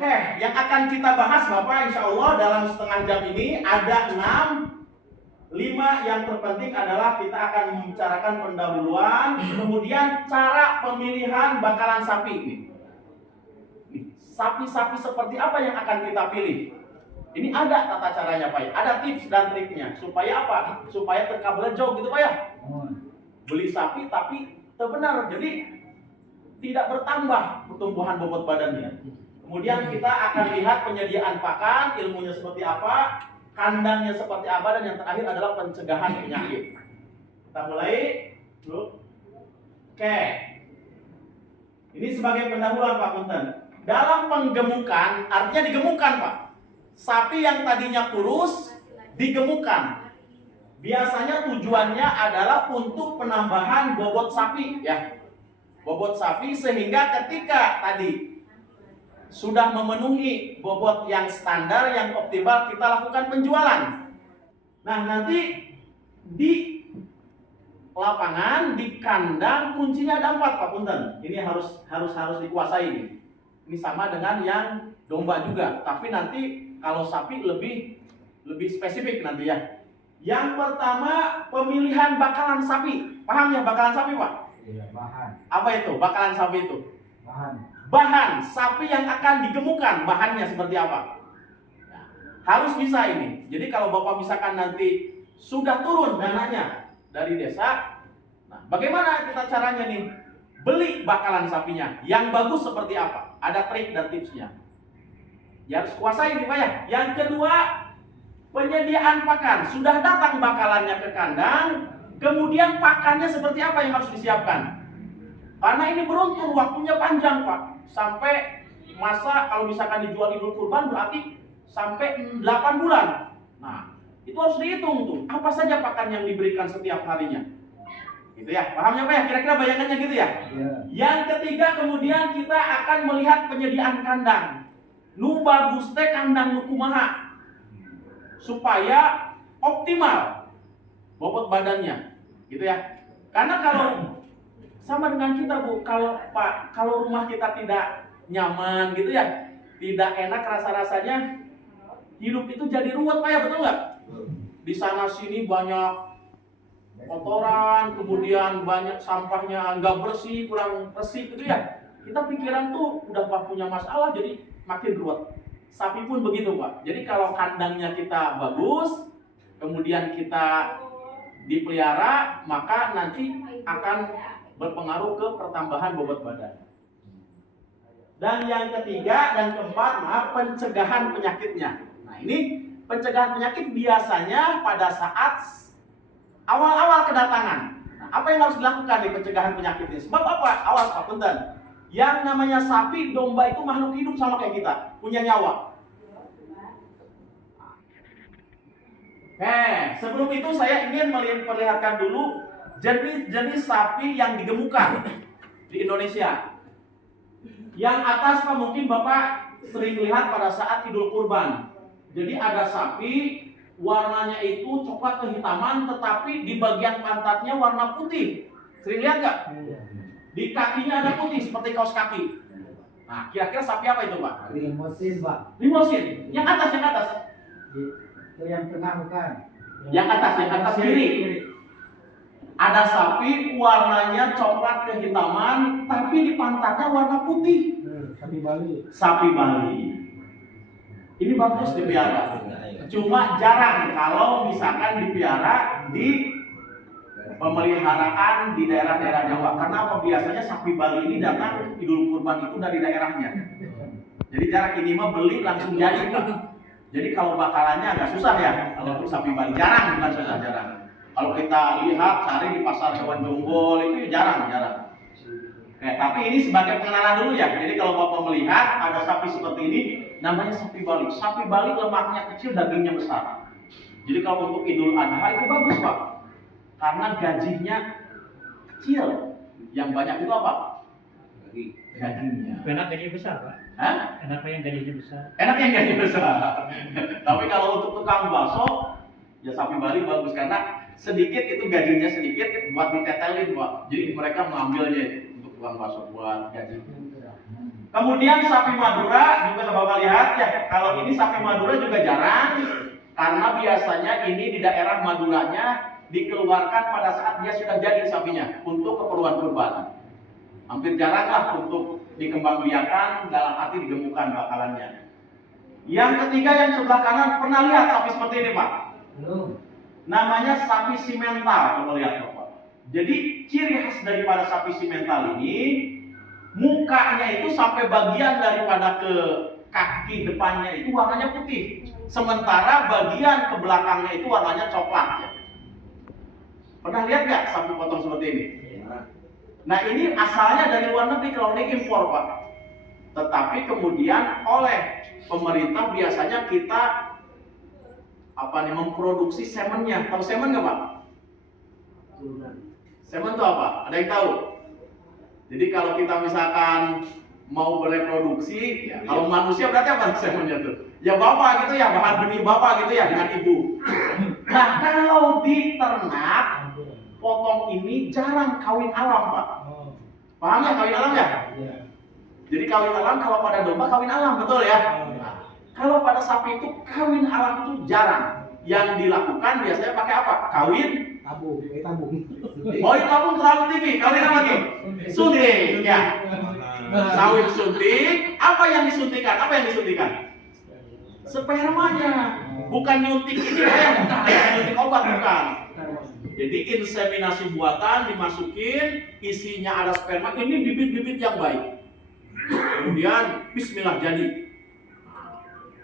Oke, yang akan kita bahas Bapak insya Allah dalam setengah jam ini ada 5 yang terpenting adalah kita akan membicarakan pendahuluan, kemudian cara pemilihan bakalan sapi ini. Sapi-sapi seperti apa yang akan kita pilih? Ini ada tata caranya Pak, ada tips dan triknya. Supaya apa? Supaya terkabelejo gitu Pak ya. Beli sapi tapi benar, jadi tidak bertambah pertumbuhan bobot badannya. Kemudian kita akan lihat penyediaan pakan, ilmunya seperti apa, kandangnya seperti apa, dan yang terakhir adalah pencegahan penyakit. Kita mulai dulu. Oke. Ini sebagai pendahuluan Pak Punten. Dalam penggemukan, artinya digemukkan Pak. Sapi yang tadinya kurus digemukkan. Biasanya tujuannya adalah untuk penambahan bobot sapi ya. Bobot sapi sehingga ketika tadi sudah memenuhi bobot yang standar, yang optimal, kita lakukan penjualan. Nah, nanti di lapangan, di kandang, kuncinya ada 4 Pak Punten. Ini harus dikuasai ini. Ini sama dengan yang domba juga, tapi nanti kalau sapi lebih spesifik nanti ya. Yang pertama, pemilihan bakalan sapi. Paham ya bakalan sapi, Pak? Iya, bahan. Apa itu bakalan sapi itu? Bahan sapi yang akan digemukkan, bahannya seperti apa? Nah, harus bisa ini. Jadi kalau Bapak misalkan nanti sudah turun dananya dari desa, nah bagaimana kita caranya nih? Beli bakalan sapinya, yang bagus seperti apa? Ada trik dan tipsnya. Ya harus kuasai nih Pak ya. Yang kedua, penyediaan pakan. Sudah datang bakalannya ke kandang, kemudian pakannya seperti apa yang harus disiapkan? Karena ini beruntun, waktunya panjang Pak. Sampai masa kalau misalkan dijual Idul Kurban berarti sampai 8 bulan. Nah, itu harus dihitung tuh. Apa saja pakan yang diberikan setiap harinya. Gitu ya, pahamnya Pak ya? Kira-kira bayangannya gitu ya? Ya. Yang ketiga kemudian kita akan melihat penyediaan kandang. Nu bagus teh kandang nu kumaha. Supaya optimal bobot badannya. Gitu ya. Karena kalau sama dengan kita Bu, kalau rumah kita tidak nyaman gitu ya, tidak enak rasa-rasanya, hidup itu jadi ruwet Pak ya, betul nggak? Di sana sini banyak kotoran, kemudian banyak sampahnya nggak bersih, kurang bersih gitu ya. Kita pikiran tuh udah punya masalah jadi makin ruwet. Sapi pun begitu Pak. Jadi kalau kandangnya kita bagus, kemudian kita dipelihara, maka nanti akan berpengaruh ke pertambahan bobot badan. Dan yang ketiga dan keempat, pencegahan penyakitnya. Nah ini pencegahan penyakit biasanya pada saat awal-awal kedatangan. Nah, apa yang harus dilakukan di pencegahan penyakit ini? Sebab apa? Awas Pak Punten. Yang namanya sapi, domba itu makhluk hidup sama kayak kita, punya nyawa. Sebelum itu saya ingin memperlihatkan dulu jenis-jenis sapi yang digemukkan di Indonesia. Yang atas Pak mungkin Bapak sering lihat pada saat Idul Kurban. Jadi ada sapi warnanya itu coklat kehitaman, tetapi di bagian pantatnya warna putih. Sering lihat nggak? Di kakinya ada putih seperti kaos kaki. Nah, kira-kira sapi apa itu Pak? Limosin Pak. Limosin. Yang atas. Itu yang tengah bukan? Yang atas kiri. Ada sapi warnanya coklat kehitaman, tapi di pantatnya warna putih. Sapi Bali. Ini bagus dipiara. Cuma jarang kalau misalkan dipiara di pemeliharaan di daerah-daerah Jawa. Karena apa? Biasanya sapi Bali ini datang Idul Kurban itu dari daerahnya. Jadi jarang, ini mah beli langsung jadi. Jadi kalau bakalannya agak susah ya. Kalau sapi Bali jarang, bukan susah, jarang. Kalau kita lihat cari di pasar hewan jonggol itu jarang. Tapi ini sebagai pengenalan dulu ya. Jadi kalau Bapak melihat ada sapi seperti ini, namanya sapi Bali. Sapi Bali lemaknya kecil, dagingnya besar. Jadi kalau untuk Idul Adha itu bagus Pak. Karena gajinya kecil. Yang banyak itu apa? Dagingnya. Enak gaji besar Pak. Hah? Enak yang gajinya besar. Enak yang gaji besar. Tapi kalau untuk tukang bakso, ya sapi Bali bagus karena sedikit itu gajinya sedikit buat ditetelin Pak. Jadi mereka mengambilnya untuk tukang bakso buat gaji. Kemudian sapi Madura juga Bapak lihat ya, kalau ini sapi Madura juga jarang, karena biasanya ini di daerah Maduranya dikeluarkan pada saat dia sudah jadi sapinya untuk keperluan kurban. Hampir jarang lah untuk dikembangbiakan, dalam arti digemukkan bakalannya. Yang ketiga yang sebelah kanan, pernah lihat sapi seperti ini Pak? Belum. Namanya sapi simental, coba lihat Bapak. Jadi ciri khas daripada sapi simental ini, mukanya itu sampai bagian daripada ke kaki depannya itu warnanya putih, sementara bagian ke belakangnya itu warnanya coklat. Pernah lihat nggak sapi potong seperti ini? Nah ini asalnya dari luar negeri, kalau ini impor Pak. Tetapi kemudian oleh pemerintah biasanya kita memproduksi semennya. Tahu semen nggak Pak? Semen itu apa? Ada yang tahu? Jadi kalau kita misalkan mau bereproduksi, ya, kalau manusia berarti apa semennya tuh? Ya bapak gitu ya, bahan benih bapak gitu ya dengan ibu. Nah kalau di ternak, potong ini jarang kawin alam Pak. Paham ya kawin alam ya? Jadi kawin alam kalau pada domba kawin alam, betul ya? Nah, kalau pada sapi itu kawin alam itu jarang. Yang dilakukan biasanya pakai apa? Kawin Tabung. oh itu tabung terlalu tinggi. Kawin apa tuh? Suntik ya. Kawin suntik. Apa yang disuntikan? Spermanya. Bukan nyuntik ini ya, nyuntik obat bukan. Jadi inseminasi buatan dimasukin, isinya ada sperma. Ini bibit-bibit yang baik. Kemudian bismillah jadi.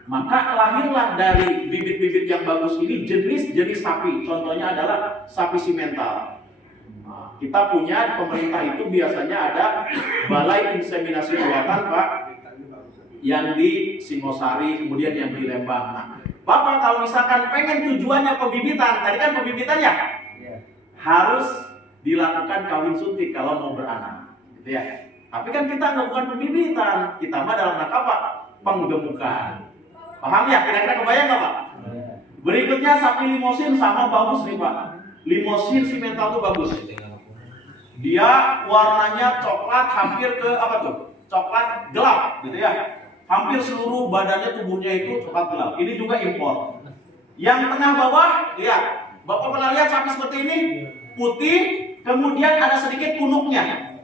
Maka lahirlah dari bibit-bibit yang bagus ini jenis-jenis sapi. Contohnya adalah sapi simental. Nah, kita punya pemerintah itu biasanya ada balai inseminasi buatan Pak, yang di Singosari, kemudian yang di Lembang. Nah, Bapak kalau misalkan pengen tujuannya pembibitan, tadi kan pembibitan ya, harus dilakukan kawin suntik kalau mau beranak, gitu ya. Tapi kan kita nggak bukan pembibitan, kita mah dalam rangka apa? Penggemukan. Paham ya? Kira-kira kebayang nggak Pak? Berikutnya sapi limosin sama bagus nih Pak. Limosin simental tuh bagus. Dia warnanya coklat hampir ke apa tuh? Coklat gelap gitu ya. Hampir seluruh badannya tubuhnya itu coklat gelap. Ini juga impor. Yang tengah bawah, lihat. Bapak pernah lihat sapi seperti ini? Putih, kemudian ada sedikit punuknya.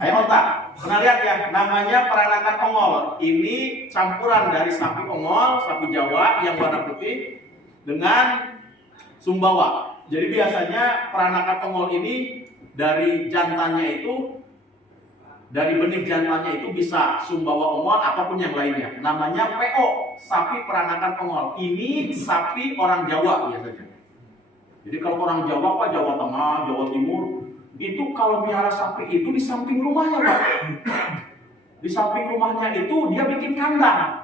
Ayo onta, pernah lihat ya? Namanya peranakan ongol. Ini campuran dari sapi ongol, sapi Jawa yang warna putih dengan Sumbawa. Jadi biasanya peranakan ongol ini dari jantannya itu, dari benih jantannya itu bisa Sumbawa ongol ataupun yang lainnya. Namanya PO, sapi peranakan ongol. Ini sapi orang Jawa biasanya. Jadi kalau orang Jawa Pak, Jawa Tengah, Jawa Timur, itu kalau miara sapi itu di samping rumahnya Pak. Di samping rumahnya itu dia bikin kandang.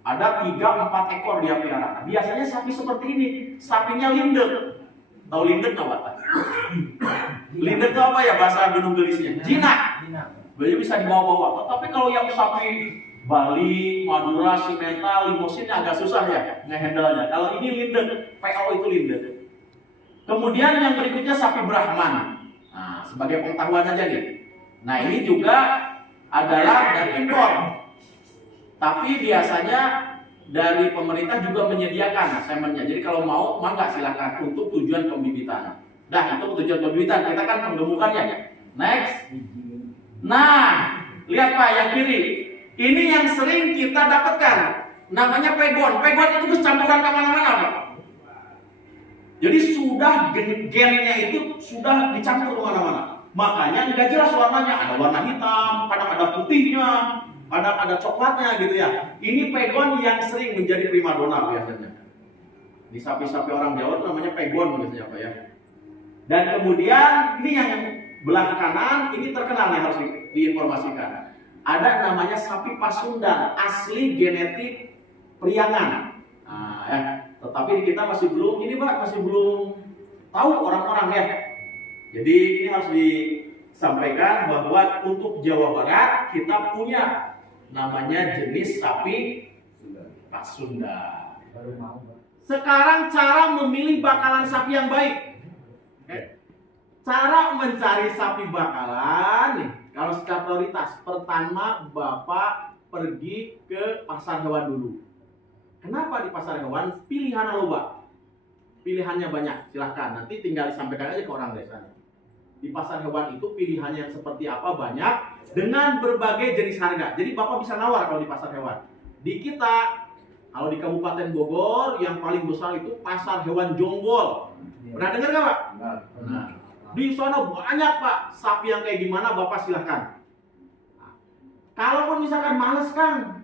Ada 3-4 ekor dia piara. Biasanya sapi seperti ini, sapinya lindek. Tahu lindek nggak Pak? Lindek itu apa ya bahasa Gunung Gelisnya? Jinak. Jadi bisa dibawa-bawa. Tapi kalau yang sapi Bali, Madura, simental, limosinnya agak susah ya ngehandle-nya. Kalau ini lindek, PO itu lindek. Kemudian yang berikutnya sapi Brahman. Nah, sebagai pengetahuan aja nih. Nah, ini juga adalah dari impor. Tapi biasanya dari pemerintah juga menyediakan semennya. Jadi kalau mau, mangga silakan untuk tujuan pembibitan. Nah, itu tujuan pembibitan. Kita kan penggemukannya. Next. Nah, lihat Pak yang kiri. Ini yang sering kita dapatkan. Namanya pegon. Pegon itu campuran kemana-mana Pak. Jadi sudah gennya itu sudah dicampur kemana-mana. Makanya nggak jelas warnanya. Ada warna hitam, kadang ada putihnya, kadang ada coklatnya gitu ya. Ini pegon yang sering menjadi primadona biasanya. Di sapi-sapi orang Jawa itu namanya pegon biasanya Pak ya. Dan kemudian ini yang belah kanan, ini terkenal nih harus diinformasikan. Ada namanya sapi Pasundan, asli genetik Priangan. Nah, ya. Tetapi kita masih belum, ini Pak, masih belum tahu orang-orang ya. Jadi ini harus disampaikan bahwa untuk Jawa Barat kita punya namanya jenis sapi Pasundan. Sekarang cara memilih bakalan sapi yang baik. Cara mencari sapi bakalan nih, kalau secara prioritas, pertama Bapak pergi ke pasar hewan dulu. Kenapa di pasar hewan? Pilihan loba. Pilihannya banyak, silahkan. Nanti tinggal disampaikan aja ke orang desa. Di pasar hewan itu pilihannya seperti apa banyak, dengan berbagai jenis harga. Jadi Bapak bisa nawar kalau di pasar hewan. Di kita, kalau di Kabupaten Bogor, yang paling besar itu pasar hewan Jonggol. Pernah dengar nggak Pak? Nah, di sana banyak Pak, sapi yang kayak gimana Bapak silahkan. Kalaupun misalkan males Kang,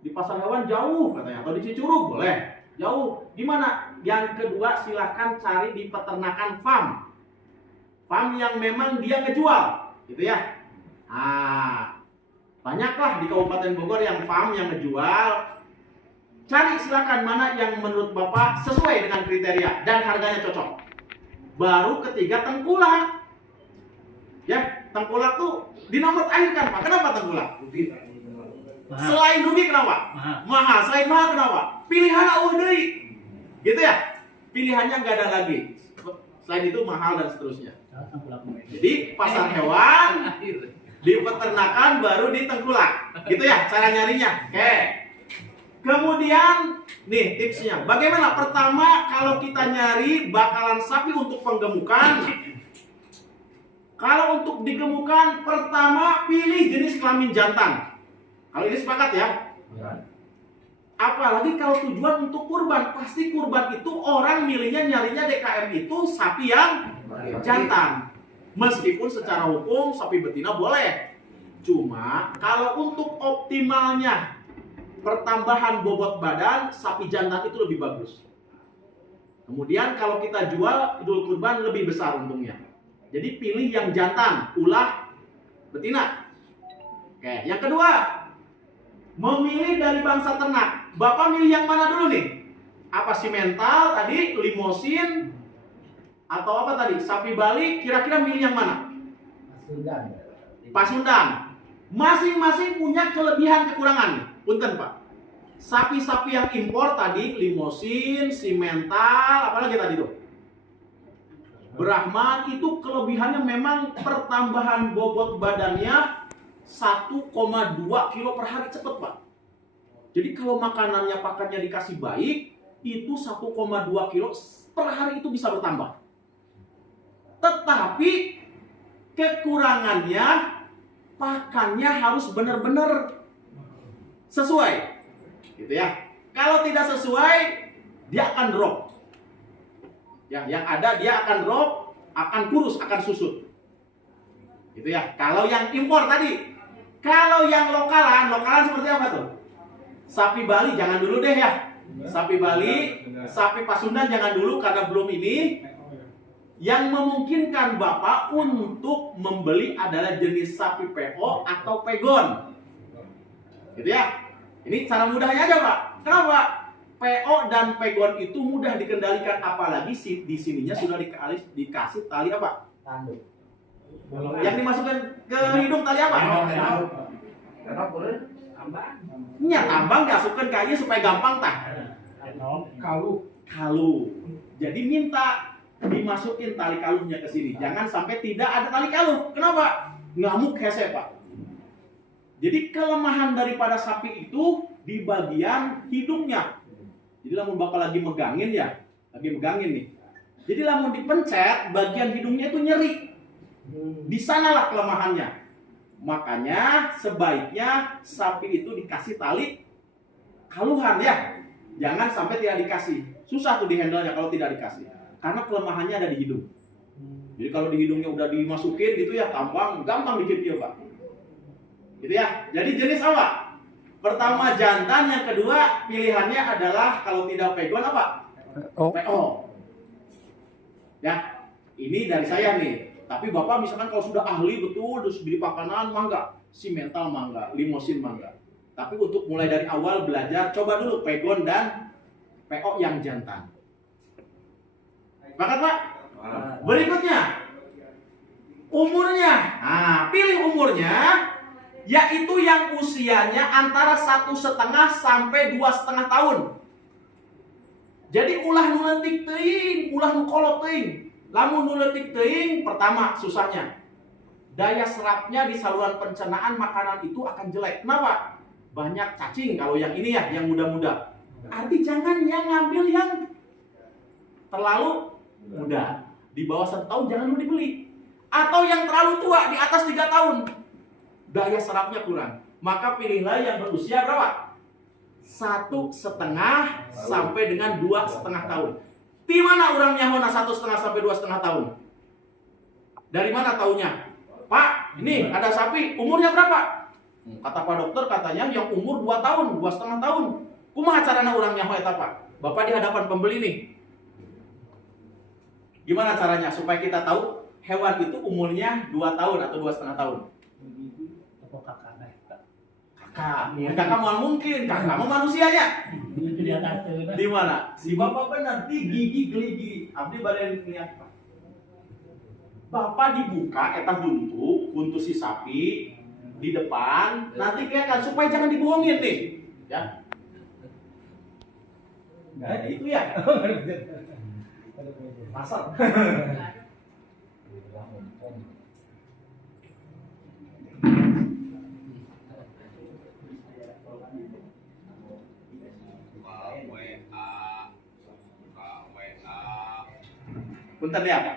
di pasar hewan jauh katanya, atau di Cicurug boleh, jauh. Gimana? Yang kedua silahkan cari di peternakan farm yang memang dia ngejual, gitu ya. Banyaklah di Kabupaten Bogor yang farm yang ngejual. Cari silakan mana yang menurut Bapak sesuai dengan kriteria dan harganya cocok. Baru ketiga tengkulak. Ya, tengkulak tuh di nomor akhir kan Pak. Kenapa tengkulak? Mahal. Selain rugi kenapa? Mahal. Selain mahal kenapa? Pilihan deui. Gitu ya. Pilihannya nggak ada lagi. Selain itu mahal dan seterusnya. Jadi pasar hewan, di peternakan, baru di tengkulak. Gitu ya cara nyarinya. Oke. Kemudian nih tipsnya. Bagaimana? Pertama, kalau kita nyari bakalan sapi untuk penggemukan. Kalau untuk digemukan, pertama pilih jenis kelamin jantan. Kalau ini sepakat ya. Apalagi kalau tujuan untuk kurban, pasti kurban itu orang milihnya nyarinya DKM itu sapi yang jantan. Meskipun secara hukum sapi betina boleh. Cuma kalau untuk optimalnya pertambahan bobot badan, sapi jantan itu lebih bagus. Kemudian kalau kita jual idul kurban lebih besar untungnya. Jadi pilih yang jantan, ulah betina. Oke, yang kedua, memilih dari bangsa ternak. Bapak milih yang mana dulu nih? Apa simental tadi, limosin, atau apa tadi? Sapi Bali, kira-kira milih yang mana? Pasundan. Pasundan. Masing-masing punya kelebihan kekurangan. Punten Pak. Sapi-sapi yang impor tadi, limosin, simental, apalagi tadi tuh? Brahman itu kelebihannya memang pertambahan bobot badannya 1,2 kilo per hari, cepet Pak. Jadi kalau makanannya pakannya dikasih baik, itu 1,2 kilo per hari itu bisa bertambah. Tetapi kekurangannya pakannya harus benar-benar sesuai, gitu ya. Kalau tidak sesuai, dia akan drop. Yang ada dia akan drop, akan kurus, akan susut. Gitu ya. Kalau yang impor tadi, kalau yang lokalan seperti apa tuh? Sapi Bali jangan dulu deh ya. Sapi Bali, sapi Pasundan jangan dulu karena belum ini. Yang memungkinkan Bapak untuk membeli adalah jenis sapi PO atau pegon. Gitu ya. Ini cara mudahnya aja Pak. Kenapa? PO dan pegon itu mudah dikendalikan, apalagi di sininya sudah dikasih tali apa? Tanduk. Yang dimasukkan ke hidung tali apa? Tambang dimasukkan ke aja supaya gampang tah. Kalu. Jadi minta dimasukin tali kaluhnya ke sini. Jangan sampai tidak ada tali kaluh. Kenapa? Ngamuk hese Pak. Jadi kelemahan daripada sapi itu di bagian hidungnya. Jadi lamun Bapak lagi megangin nih. Jadi lamun dipencet, bagian hidungnya itu nyeri. Di sanalah kelemahannya. Makanya sebaiknya sapi itu dikasih tali kaluhan ya. Jangan sampai tidak dikasih. Susah tuh dihandle-nya kalau tidak dikasih. Karena kelemahannya ada di hidung. Jadi kalau di hidungnya udah dimasukin gitu ya, gampang dikit ya Pak. Gitu ya. Jadi jenis apa? Pertama jantan, yang kedua pilihannya adalah kalau tidak pegon apa? PO. Ya, ini dari saya nih. Tapi Bapak misalkan kalau sudah ahli betul, terus beli pakanan mangga, simental mangga, limosin mangga. Tapi untuk mulai dari awal belajar, coba dulu pegon dan PO yang jantan. Pakat Pak? Berikutnya, umurnya. Nah, pilih umurnya. Yaitu yang usianya antara 1,5 sampai 2,5 tahun. Jadi ulah nu leutik teuing, ulah nu kolot teuing. Lamun nu leutik teuing, pertama susahnya daya serapnya di saluran pencernaan makanan itu akan jelek. Kenapa? Banyak cacing kalau yang ini ya, yang muda-muda. Arti jangan yang ngambil yang terlalu muda. Di bawah 1 tahun jangan lu dibeli. Atau yang terlalu tua, di atas 3 tahun. Daya serapnya kurang. Maka pilihlah yang berusia berapa? 1,5 sampai dengan 2,5 tahun. Di mana orangnya Hona 1,5 sampai 2,5 tahun? Dari mana taunya? Pak, ini ada sapi, umurnya berapa? Kata Pak Dokter katanya yang umur 2 tahun, 2,5 tahun. Kumaha carana orangnya Ho eta Pak? Bapak di hadapan pembeli nih. Gimana caranya supaya kita tahu hewan itu umurnya 2 tahun atau 2,5 tahun? Toko kakak deh. Kakak mau mungkin, kakak mau manusianya. Itu di atas tuh. Di mana? Si bapak benar di gigi geligi. Abdi balen lihat Pak. Bapak dibuka eta buntu si sapi di depan, nanti kelihatan supaya jangan dibohongin nih. Ya. Nah, itu ya. Pasar. Punten ya Pak.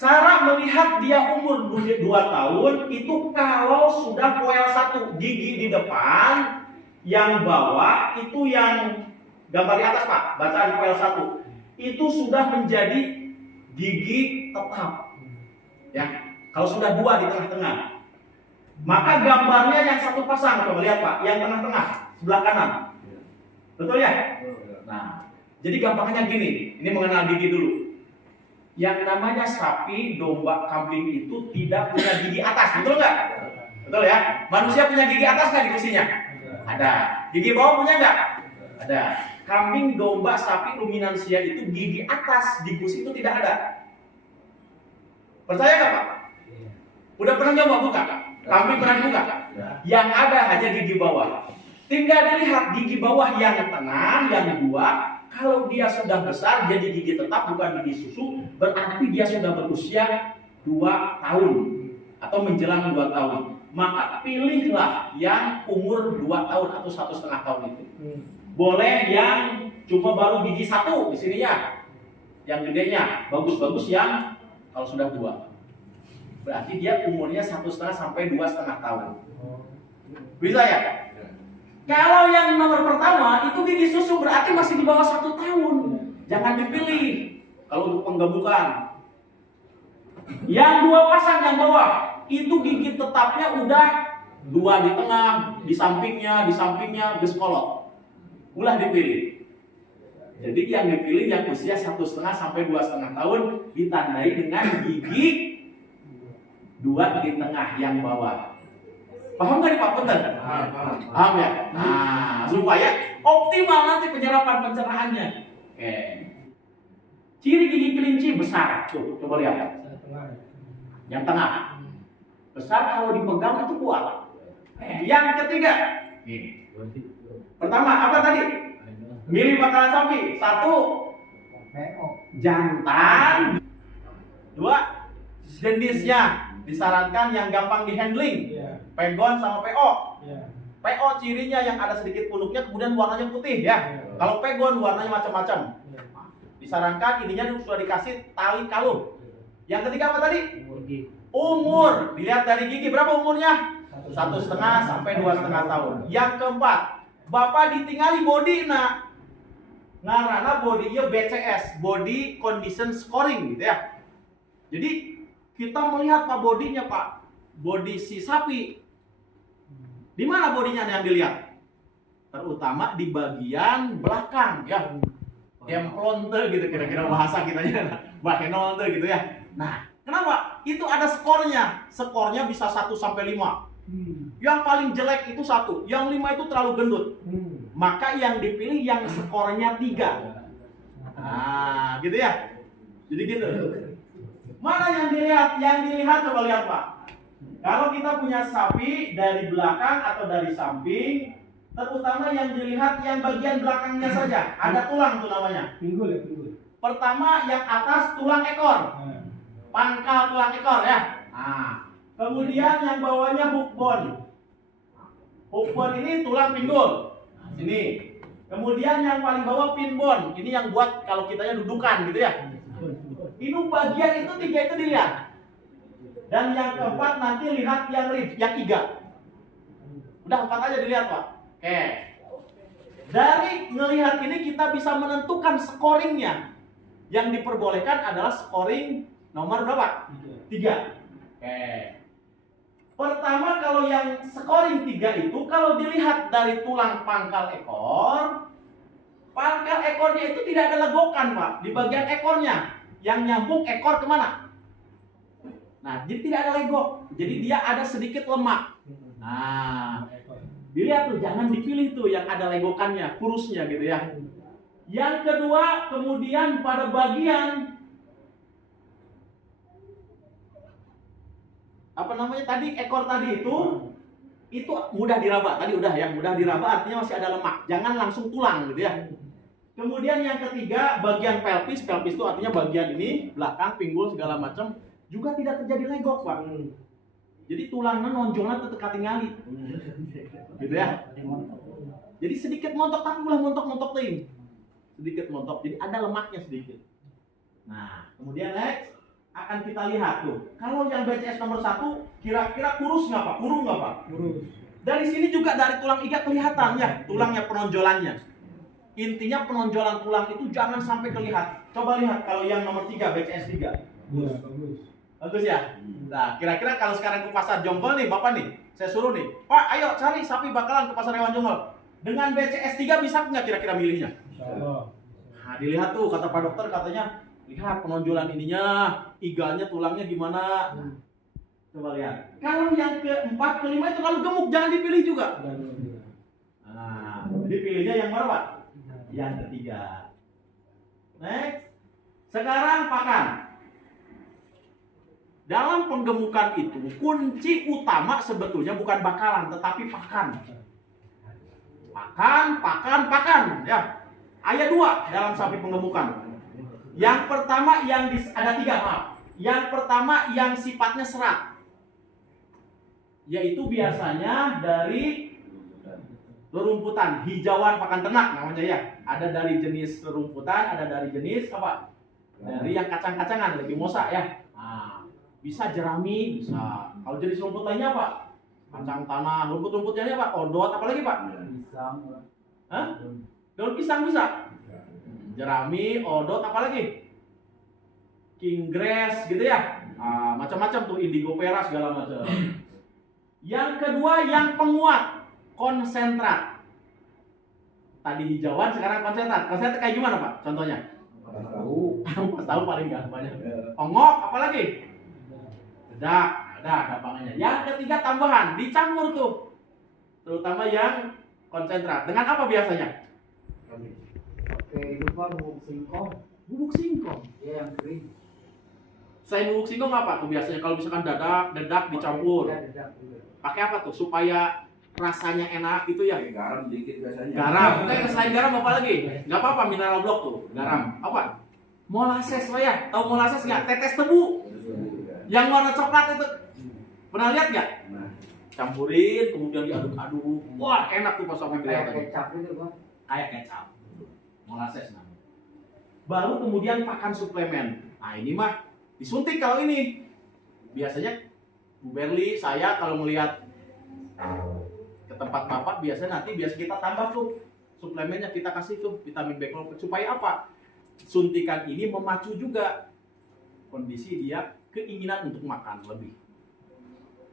Cara melihat dia umur 2 tahun itu kalau sudah koel 1 gigi di depan, yang bawah itu yang gambar di atas Pak, bacaan koel 1 itu sudah menjadi gigi tetap. Ya, kalau sudah 2 di tengah-tengah, maka gambarnya yang 1 pasang, coba lihat Pak, yang tengah-tengah sebelah kanan, betul ya? Nah, jadi gampangnya gini, ini mengenal gigi dulu. Yang namanya sapi, domba, kambing itu tidak punya gigi atas, betul nggak? Betul ya? Manusia punya gigi atas nggak di gusinya? Ada. Gigi bawah punya nggak? Ada. Kambing, domba, sapi, ruminansia itu gigi atas di gusi itu tidak ada. Percaya nggak Pak? Udah pernah nyoba buka? Kambing pernah buka? Yang ada hanya gigi bawah. Tinggal dilihat gigi bawah yang tengah, yang 2. Kalau dia sudah besar jadi gigi tetap bukan gigi susu, berarti dia sudah berusia 2 tahun atau menjelang 2 tahun. Maka pilihlah yang umur 2 tahun atau 1,5 tahun itu. Boleh yang cuma baru gigi 1 di sininya, yang gedenya bagus-bagus yang kalau sudah 2. Berarti dia umurnya 1,5 sampai 2,5 tahun. Bisa ya? Kalau yang nomor pertama itu gigi susu berarti masih di bawah 1 tahun. Jangan dipilih kalau untuk penggemukan. Yang 2 pasang yang bawah itu gigi tetapnya udah 2 di tengah, di sampingnya geskolot. Ulah dipilih. Jadi yang dipilih yang usia 1,5 sampai 2,5 tahun ditandai dengan gigi 2 di tengah yang bawah. Paham nggak nih Pak? Punten? Paham ya? Nah, supaya optimal nanti penyerapan pencernaannya. Oke. Ciri gigi kelinci besar. Tuh, coba lihat. Yang tengah. Besar kalau dipegang itu kuat. Yang ketiga. Pertama, apa tadi? Milih bakalan sapi. 1. Jantan. 2. Jenisnya. Disarankan yang gampang dihandling. Pegon sama PO. PO cirinya yang ada sedikit punuknya kemudian warnanya putih ya. Kalau pegon warnanya macam-macam. Disarankan ininya sudah dikasih tali kalung. Yang ketiga apa tadi? Umur. Dilihat dari gigi berapa umurnya? 1,5 sampai 2,5 tahun. Yang keempat, Bapak ditinggali body ngarana bodinya BCS, body condition scoring gitu ya. Jadi kita melihat Pak bodinya Pak, body si sapi. Di mana bodinya yang dilihat? Terutama di bagian belakang ya. Demplon gitu kira-kira bahasa kitanya. Bahenol gitu ya. Nah, kenapa? Itu ada skornya. Skornya bisa 1 sampai 5. Yang paling jelek itu 1, yang 5 itu terlalu gendut. Maka yang dipilih yang skornya 3. Nah, gitu ya. Jadi gitu. Mana yang dilihat? Yang dilihat coba lihat Pak. Kalau kita punya sapi dari belakang atau dari samping, terutama yang dilihat yang bagian belakangnya saja, ada tulang tuh namanya. Pinggul. Pertama yang atas tulang ekor, pangkal tulang ekor ya. Nah, Kemudian yang bawahnya hook bone. Hook bone ini tulang pinggul. Sini. Kemudian yang paling bawah pin bone. Ini yang buat kalau kitanya dudukan gitu ya. Ini bagian itu 3 itu dilihat. Dan yang keempat nanti lihat yang rib, yang iga. Udah 4 aja dilihat, Pak. Oke. Dari ngelihat ini kita bisa menentukan scoringnya. Yang diperbolehkan adalah scoring nomor berapa? 3. Oke. Pertama kalau yang scoring 3 itu kalau dilihat dari tulang pangkal ekornya itu tidak ada legokan, Pak, di bagian ekornya. Yang nyambung ekor kemana? Nah, jadi tidak ada legok. Jadi dia ada sedikit lemak. Nah, dilihat tuh, jangan dipilih tuh yang ada legokannya, kurusnya gitu ya. Yang kedua, kemudian pada bagian apa namanya tadi, ekor tadi itu mudah diraba. Tadi udah ya, mudah diraba artinya masih ada lemak. Jangan langsung tulang gitu ya. Kemudian yang ketiga, bagian pelvis. Pelvis itu artinya bagian ini, belakang, pinggul segala macam, juga tidak terjadi legok, Pak. Jadi tulangnya nonjolnya tetap katingali. Gitu ya. Jadi sedikit montok, tapi ulah montok-montok ting. Sedikit montok. Jadi ada lemaknya sedikit. Nah, kemudian next akan kita lihat tuh. Kalau yang BCS nomor 1 kira-kira kurus nggak, Pak? Kurung nggak, Pak? Kurus. Dari sini juga dari tulang iga kelihatan ya, tulangnya, penonjolannya. Intinya penonjolan tulang itu jangan sampai kelihatan. Coba lihat kalau yang nomor 3 BCS 3. Bagus. Bagus ya? Nah, kira-kira kalau sekarang ke pasar Jonggol nih, Bapak nih, saya suruh nih, Pak, ayo cari sapi bakalan ke pasar hewan Jonggol. Dengan BCS 3 bisa nggak kira-kira milihnya? Nah, dilihat tuh, kata Pak Dokter, katanya, lihat penonjolan ininya, iganya, tulangnya gimana. Coba lihat. Kalau yang ke-4, ke-5 itu kalau gemuk, jangan dipilih juga. Nah, dipilihnya yang berapa? Yang ketiga. Next. Sekarang pakan. Dalam penggemukan itu, kunci utama sebetulnya bukan bakalan, tetapi pakan. Pakan, ya. Ayat 2 dalam sapi penggemukan. Yang pertama ada 3, maaf. Yang pertama yang sifatnya serat. Yaitu biasanya dari rerumputan, hijauan pakan ternak namanya ya. Ada dari jenis rerumputan, ada dari jenis apa? Dari yang kacang-kacangan, lebih mosa ya. Nah, bisa jerami, bisa. Kalau jenis rumput lainnya apa? Kacang tanah, rumput-rumputnya apa? Odot, apalagi Pak? Pisang. Hah? Daun pisang bisa? Jerami, odot, apalagi? King grass gitu ya. Nah, macam-macam tuh, indigo peras segala macam. Yang kedua yang penguat, konsentrat. Tadi hijauan, sekarang konsentrat. Konsentrat kayak gimana, Pak? Contohnya? Pas tahu paling nggak banyak. Ongok, apalagi? Dedak, ada gampangannya. Yang ketiga tambahan, dicampur tuh. Terutama yang konsentrat. Dengan apa biasanya? Oke, lupa bubuk singkong. Bubuk singkong. Ya, yang kering. Selain bubuk singkong apa tuh biasanya kalau misalkan dedak dicampur? Ya, dedak juga. Pakai apa tuh supaya rasanya enak gitu ya? Garam dikit biasanya. Garam. Oke, selain garam apa lagi? Gak apa-apa, mineral block tuh. Garam. Apa? Molasses, Pak ya. Tahu molasses nggak? Tetes tebu. Yang warna coklat itu. Pernah lihat nggak? Campurin, kemudian diaduk-aduk. Wah, enak tuh pas sampai Kayak kelihatan. kecap itu, Bang. Kayak kecap. Molasses namanya. Baru kemudian pakan suplemen. Nah, ini mah disuntik kalau ini. Biasanya Bu Berli, saya kalau melihat ke tempat Bapak biasa kita tambah tuh suplemennya, kita kasih tuh vitamin B komplit supaya apa? Suntikan ini memacu juga kondisi dia keinginan untuk makan lebih.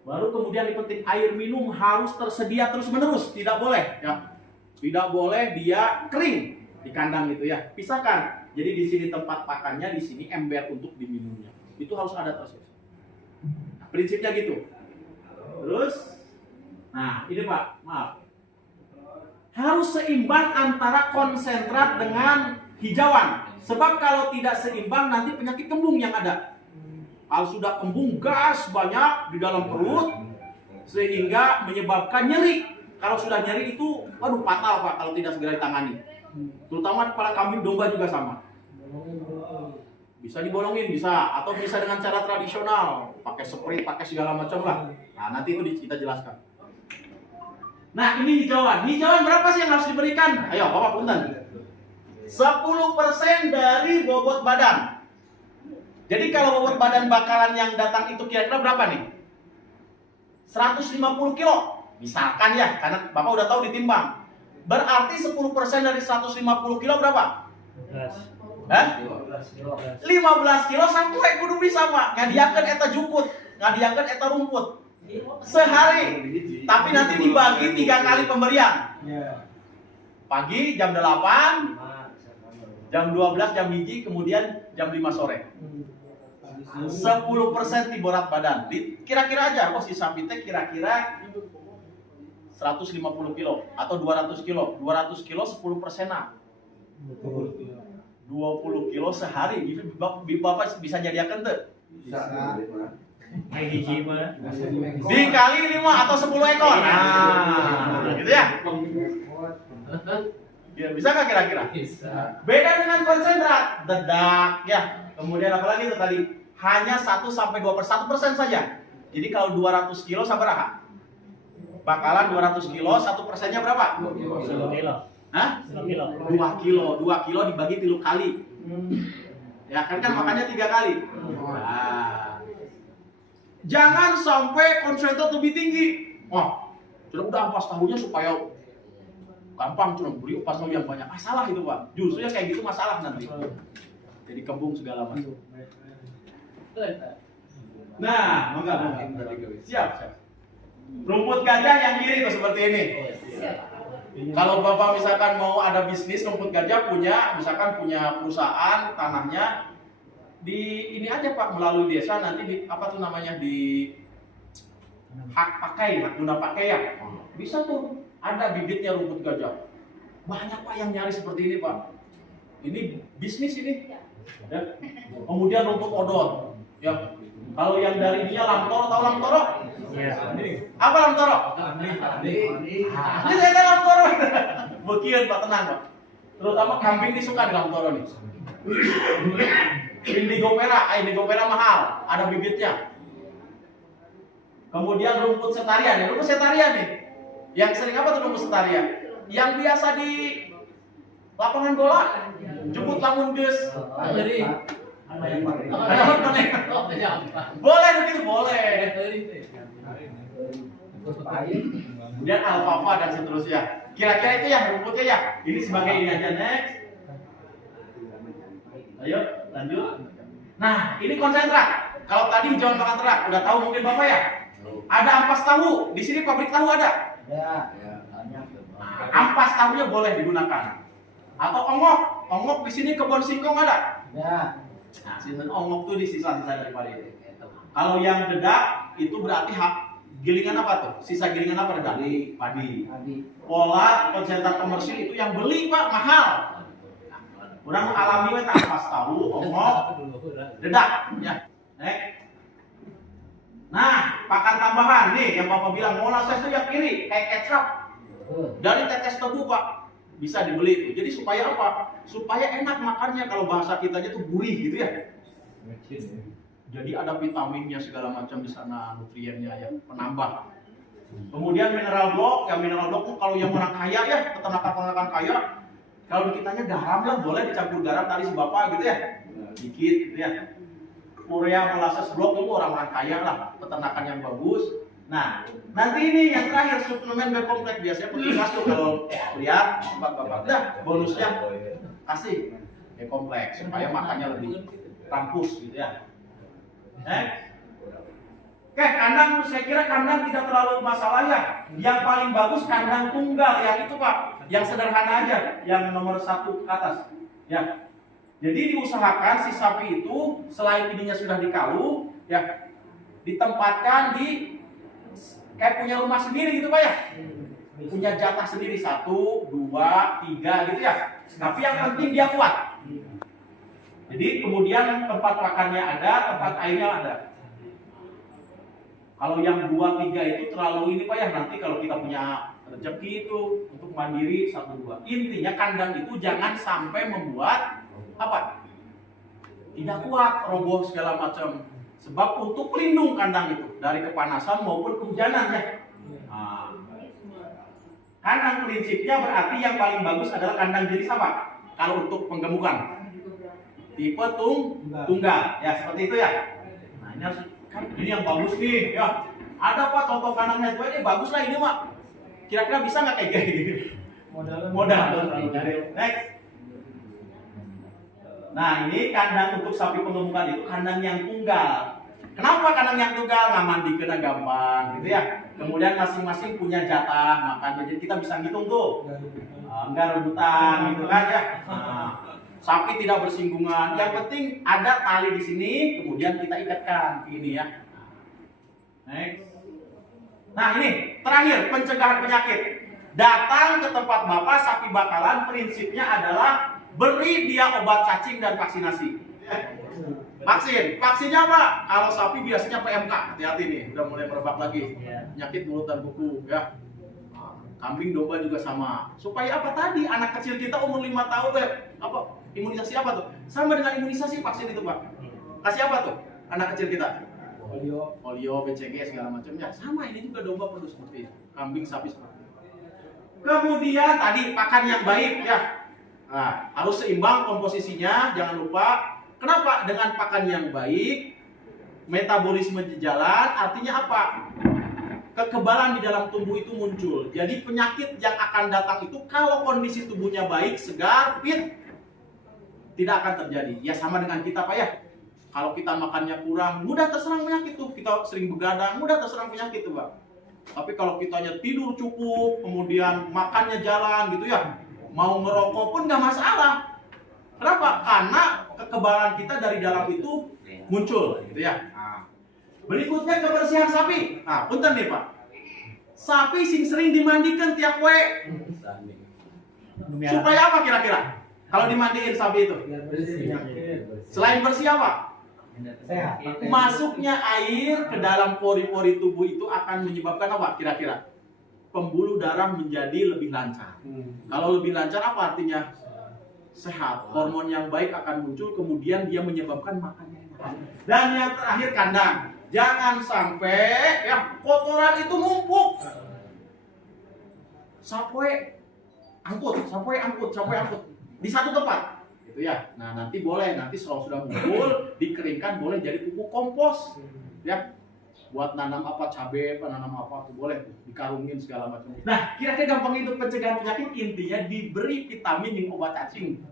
Baru kemudian yang penting air minum harus tersedia terus-menerus, tidak boleh ya. Tidak boleh dia kering di kandang itu ya. Pisahkan. Jadi di sini tempat pakannya, di sini ember untuk diminumnya. Itu harus ada terus. Nah, prinsipnya gitu. Terus, nah ini Pak, maaf. Harus seimbang antara konsentrat dengan hijauan. Sebab kalau tidak seimbang nanti penyakit kembung yang ada. Kalau sudah kembung gas banyak di dalam perut sehingga menyebabkan nyeri. Kalau sudah nyeri itu aduh fatal Pak kalau tidak segera ditangani. Terutama kepala kambing domba juga sama. Bisa dibolongin, bisa, atau bisa dengan cara tradisional, pakai spray, pakai segala macam lah. Nah, nanti itu kita jelaskan. Nah, ini hijauan. Hijauan berapa sih yang harus diberikan? Ayo, Bapak punten. 10% dari bobot badan. Jadi kalau bobot badan bakalan yang datang itu kira-kira berapa nih? 150 kilo. Misalkan ya, karena Bapak udah tahu ditimbang. Berarti 10% dari 150 kilo berapa? 15 kilo sampai kudu bisa Pak. Ngadiakeun eta jukut, ngadiakeun eta rumput. Sehari. Tapi nanti dibagi 3 kali pemberian. Pagi jam 8, jam 12 jam hiji, kemudian jam 5 sore. 10% di berat badan. Kira-kira aja, si sapi teh kira-kira 150 kilo atau 200 kilo. 200 kilo 10%-an. 20 kilo sehari. Bapak bisa nyediakan tuh? Bisa. Kayak hiji mah. Dikali 5 atau 10 ekor. Nah, gitu ya. Ya, bisa nggak kira-kira? Bisa. Beda dengan konsentrat, dedak ya. Kemudian apa lagi itu tadi? Hanya 1 sampai 2% saja. Jadi kalau 200 kilo sampai berapa? Bakalan 200 kilo, 1%-nya berapa? 2 kilo. Hah? 2 kilo. 2 kilo. 2 kilo dibagi 3 kali. Ya kan makannya 3 kali. Nah. Jangan sampai konsentrat lebih tinggi. Wah, udah ampas tahunya supaya gampang cuma beri ampas tahu yang banyak. Salah itu Pak. Justru ya kayak gitu masalah nanti. Jadi kembung segala macam. Nah, enggak. Siap. Rumput gajah yang kiri tuh seperti ini. Kalau Bapak misalkan mau ada bisnis rumput gajah misalkan punya perusahaan tanahnya di ini aja Pak melalui desa nanti di apa tuh namanya di hak guna pakai ya. Bisa tuh ada bibitnya rumput gajah. Banyak Pak yang nyari seperti ini Pak. Ini bisnis ini. Ya. Kemudian rumput odot. Ya. Kalau yang dari dia lamtoro, tahu lamtoro? Iya. Apa lamtoro? Ini saya tahu lamtoro. Bukian Pak, tenang Pak. Terutama kambing ini suka di lamtoro nih. Indigo pera mahal, ada bibitnya. Kemudian rumput setaria nih. Yang sering apa tuh rumput setaria? Yang biasa di lapangan bola, jemput lamun geus. Boleh begitu, boleh. Kemudian alfalfa dan seterusnya. Kira-kira itu ya rumputnya ya. Ini sebagai ini aja next. Ayo lanjut. Nah ini konsentrat. Kalau tadi hijauan makan terak, udah tahu mungkin Bapak ya. Ada ampas tahu. Di sini pabrik tahu ada. Ampas tahunya boleh digunakan. Atau ongok di sini kebun singkong ada. Nah, sisa ongok tuh di sisa-sisa daripada itu. Kalau yang dedak itu berarti gilingan apa tuh? Sisa gilingan apa dedak? Padi. Pola konsentrat komersil itu yang beli Pak mahal. Orang alami we tak pas tahu ongok dedak ya. Nah, pakan tambahan nih yang Bapak bilang molasses itu yang kiri kayak kecap. Dari tetes tebu Pak. Bisa dibeli itu. Jadi supaya apa? Supaya enak makannya kalau bahasa kitanya tuh gurih gitu ya. Jadi ada vitaminnya segala macam di sana, nutriennya ya, penambah. Kemudian mineral blok kalau yang orang kaya ya, peternakan kaya, kalau di kitanya garam lah boleh dicampur garam tadi si Bapak gitu ya. Dikit gitu ya. Urea molasses blok itu orang-orang kaya lah, peternakan yang bagus. Nah, nanti ini yang terakhir suplemen B-kompleks biasanya petugas tuh kalau lihat bapak-bapak dah bonusnya kasih B-kompleks supaya makannya lebih rampus gitu ya. Oke, kandang saya kira kandang tidak terlalu masalah ya. Yang paling bagus kandang tunggal yang itu Pak, yang sederhana aja, yang nomor 1 ke atas. Ya. Jadi diusahakan si sapi itu selain ininya sudah dikalu, ya ditempatkan di kayak punya rumah sendiri gitu Pak ya. Punya jatah sendiri 1, 2, 3 gitu ya. Tapi yang penting dia kuat. Jadi kemudian tempat makannya ada, tempat airnya ada. Kalau yang 2, 3 itu terlalu ini Pak ya, nanti kalau kita punya rezeki itu untuk mandiri 1, 2. Intinya kandang itu jangan sampai membuat apa? tidak kuat, roboh segala macam. Sebab untuk pelindung kandang itu dari kepanasan maupun kehujanan ya. Nah, kandang prinsipnya berarti yang paling bagus adalah kandang jenis apa? Kalau untuk penggemukan tipe tunggal, ya seperti itu ya. Nah ini harus kan ini yang bagus nih ya. Ada Pak contoh kandangnya itu ini bagus lah ini Mak. Kira-kira bisa nggak kayak gini? Modal. Next. Nah ini kandang untuk sapi penggemukan itu kandang yang tunggal. Kenapa kandang yang tunggal? Nggak mandi kena gampang gitu ya. Kemudian masing-masing punya jatah makan. Jadi kita bisa ngitung tuh. Enggak rebutan gitu kan ya. Nah, sapi tidak bersinggungan. Yang penting ada tali di sini, kemudian kita ikatkan ini ya. Next. Nah ini terakhir pencegahan penyakit. Datang ke tempat Bapak sapi bakalan prinsipnya adalah beri dia obat cacing dan vaksinasi. Vaksinnya apa? Kalau sapi biasanya PMK, hati-hati nih, udah mulai merebak lagi. Penyakit mulut dan kuku ya. Kambing domba juga sama. Supaya apa tadi? Anak kecil kita umur 5 tahun apa? Imunisasi apa tuh? Sama dengan imunisasi vaksin itu, Pak. Kasih apa tuh? Anak kecil kita? Polio, BCG segala macamnya. Sama ini juga domba perlu seperti itu. Kambing, sapi seperti itu. Kemudian tadi pakan yang baik ya. Nah, harus seimbang komposisinya, jangan lupa. Kenapa? Dengan pakan yang baik, metabolisme jalan, artinya apa? Kekebalan di dalam tubuh itu muncul. Jadi penyakit yang akan datang itu kalau kondisi tubuhnya baik, segar, fit, tidak akan terjadi. Ya sama dengan kita Pak ya. Kalau kita makannya kurang, mudah terserang penyakit tuh. Kita sering begadang, mudah terserang penyakit tuh Pak. Tapi kalau kitanya tidur cukup, kemudian makannya jalan gitu ya, mau ngerokok pun nggak masalah. Kenapa? Karena kekebalan kita dari dalam itu muncul gitu ya. Berikutnya kebersihan sapi. Nah, punten nih Pak. Sapi sering dimandikan tiap we. Supaya apa kira-kira? Kalau dimandiin sapi itu? Selain bersih apa? Sehat. Masuknya air ke dalam pori-pori tubuh itu akan menyebabkan apa kira-kira? Pembuluh darah menjadi lebih lancar. Kalau lebih lancar apa artinya? Sehat. Hormon yang baik akan muncul, kemudian dia menyebabkan makannya enak. Dan yang terakhir kandang. Jangan sampai ya kotoran itu numpuk. Sapwe angkut di satu tempat. Gitu ya. Nah, nanti boleh sudah ngumpul, dikeringkan boleh jadi pupuk kompos. Ya. Buat nanam apa cabai, nanam apa tuh boleh dikarungin segala macam. Nah, kira-kira gampang itu pencegahan penyakit intinya diberi vitamin yang obat cacing.